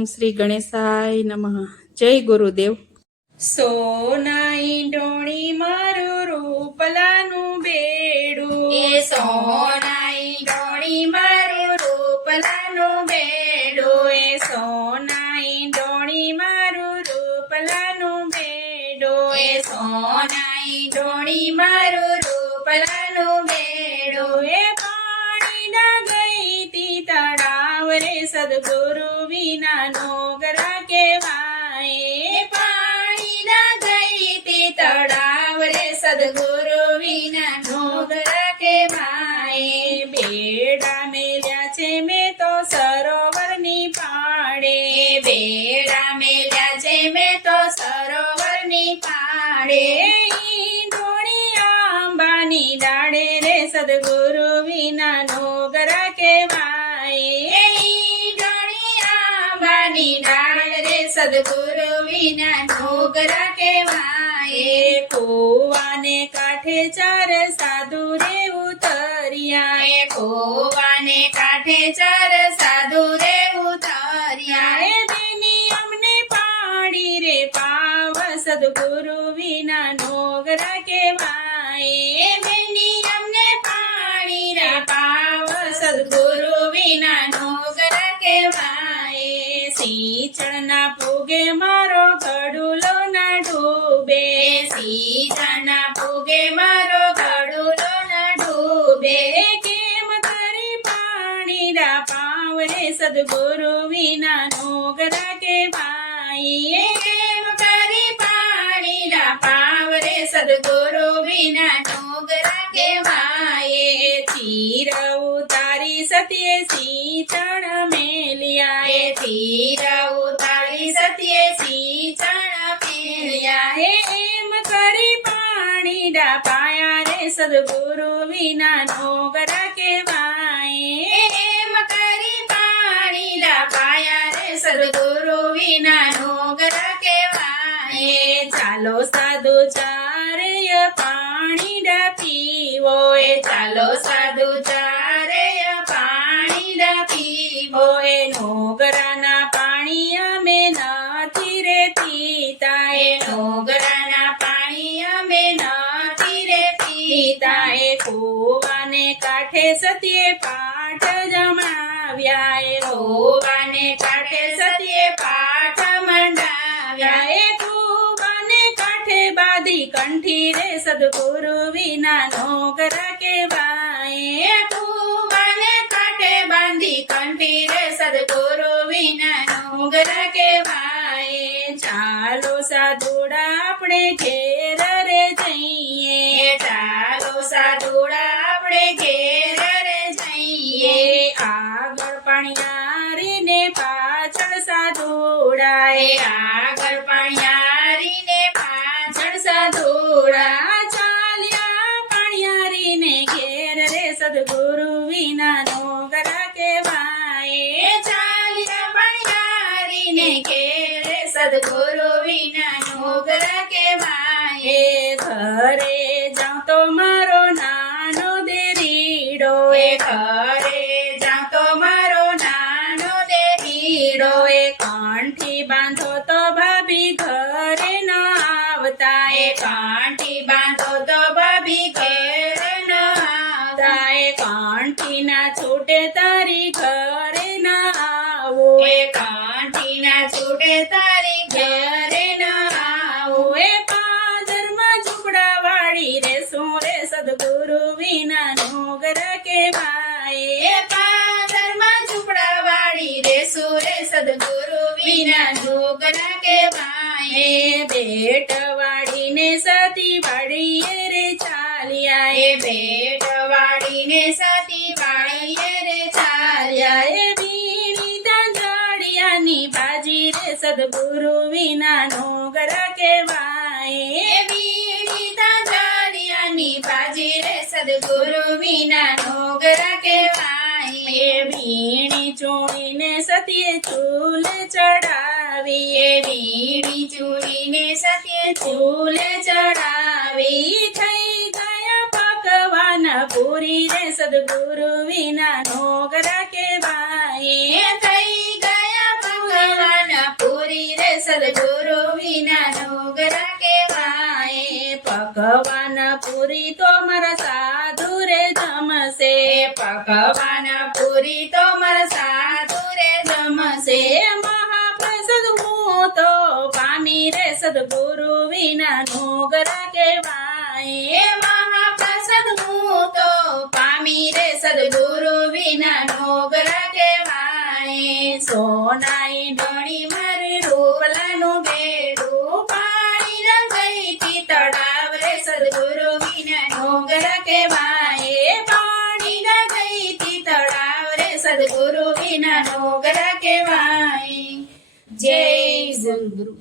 ઓમ શ્રી ગણેશાય નમઃ. જય ગુરુદેવ. સોનાઈ ડોણી મારું રૂપલાનું બેડું, એ સોનાઈ ડોણી મારું રૂપલાનું બેડું, એ સોનાઈ ડોણી મારું રૂપલાનું બેડું, એ સોનાઈ ડોણી મારું રૂપલાનું બેડું. એ પાણીના ગઈ તી તળાવ રે સદગુરુ વિના નોગરા કહેવાય. પાણીના ગઈ તે તળાવ રે સદગુરુ વિના નોગરા કહેવાય. બેડા મેલ્યા છે મેં તો સરોવરની પાડે, બેડા મેલ્યા છે મેં તો સરોવરની પાડે. ડોણી આંબાની ડાળે રે સદગુરુ વિના નોગરા કહેવાય. ડોણી આંબાની ડાળ રે સદગુરુ વિના નોગરા કહેવાય. કૂવાને કાંઠે ચાર સાધુ રે ઉતર્યા, કૂવાને કાંઠે ચાર સાધુ રે ઉતર્યા. બેની અમને પાડી રે પાવ સદગુરુ વિના નોગરા કહેવાય. બેની અમને પાણી રે પાવ સદગુરુ વિના નોગરા કહેવાય. સિંચણના પૂગે મારો ઘડુલો ના ડૂબે, સિંચણના પૂગે મારો ઘડુલો ના ડૂબે. કેમ કરી પાણી રા પાવ રે સદગુરુ વિના નોગરા કહેવાય. કેમ કરી પાણી ના પાવ રે સદગુરુ વિના નોગરા કહેવાય. ચીર ઉતારી સત્ય સિંચણ મેલિયા, તીર ઉતારી સત્યે સિંચણ મેલ્યા. એમ કરી પાણી ડા પાયા રે સદગુરુ વિના નોગરા કહેવાય. એમ કરી પાણી ના પાયા રે સદગુરુ વિના નોગરા કહેવાય. ચાલો સાધુ ચારેય પાણી ડા પીવો, ચાલો સાધુ ચારેય પાણી ના પીવો. નોગરાના પાણી અમે નથી રે પીતા, નોગરાના પાણી અમે નથી રે પીતા. કૂવાને કાંઠે સત્યે પાઠ જમાવ્યા, કૂવાને કાંઠે સત્યે પાઠ મંડાવ્યા. કૂવાને કાંઠે બાધી કંઠી રે સદગુરુ વિના નોગરા કહેવાય. કૂવાને કાંઠે બાંધી કંઠી રે સદગુરુ વિના નોગરા કહેવાય. ચાલો સાધુડા આપણે ઘેર રે જઈએ, ચાલો સાધુડા આપણે ઘેર રે જઈએ. આગળ પાણિયારી ને પાછળ સાધુડા, આગળ પાણિયારી ને પાછળ સાધુડા. ચાલ્યા પાણિયારી ને ઘેર રે સદગુરુ વિના નોગરા કહેવાય. ચાલ્યા પાણિયારી ને ઘેર રે સદગુરુ વિના નોગરા કહેવાય. ઘરે જાઉં તો મારો નાનો દેરીડો, ઘરે જાઉં તો મારો નાનો દેરીડો. કંઠી બાંધો તો ભાભી ઘરે ન આવતા, કાંઠી બાંધો તો ભાભી ઘેર ન આવતા. કંઠી ના છૂટે તારી ઘરે ન આવો, કાંઠી ના છૂટે તારી ઘરે ન આવો. પાદરમાં ઝૂંપડા વાળી રે શું રે સદગુરુ વિના નોગરા કહેવાય. પાદરમાં ઝૂંપડા વાળી રે સુરે સદગુરુ વિના નોગરા કહેવાય. ભેટ વાળીને સતી વાળીએ રે ચાલ્યા, ભેટ વાળીને સતી વાળીએ રે ચાલ્યા. બીણી તાંજળિયાની બાજી રે સદગુરુ વિના નોગરા કહેવાય. બીડી તાંજળિયાની બાજી રે સદગુરુ વિના નોગરા કહેવાય. બીણી ચોળીને સતીએ ચૂલ ચડાવી, બીડી ચૂડીને સત્ય ચૂલે ચડાવી. થઈ ગયા પકવાન પૂરી રે સદગુરુ વિના નોગરા કહેવાય. થઈ ગયા ભગવાન પકવાન પૂરી તો મારા સાધુ રે જમશે પકવાન પૂરી તો મારા સાધુ રે જમશે મહાપ્રસાદ હું તો પામી રે સદગુરુ વિના નોગરા કહેવાય એ મહાપ્રસાદ હું તો પામી રે સદગુરુ વિના નોગરા કહેવાય સોનાઈ ધણી મારી રૂપલાનું બેડું પાણી રંગઈથી તળાવ રે સદગુરુ વિના નોગરા કહેવાય પાણી રંગઈથી તળાવ રે સદગુરુ વિના નોગરા કહેવાય જય સદગુરુ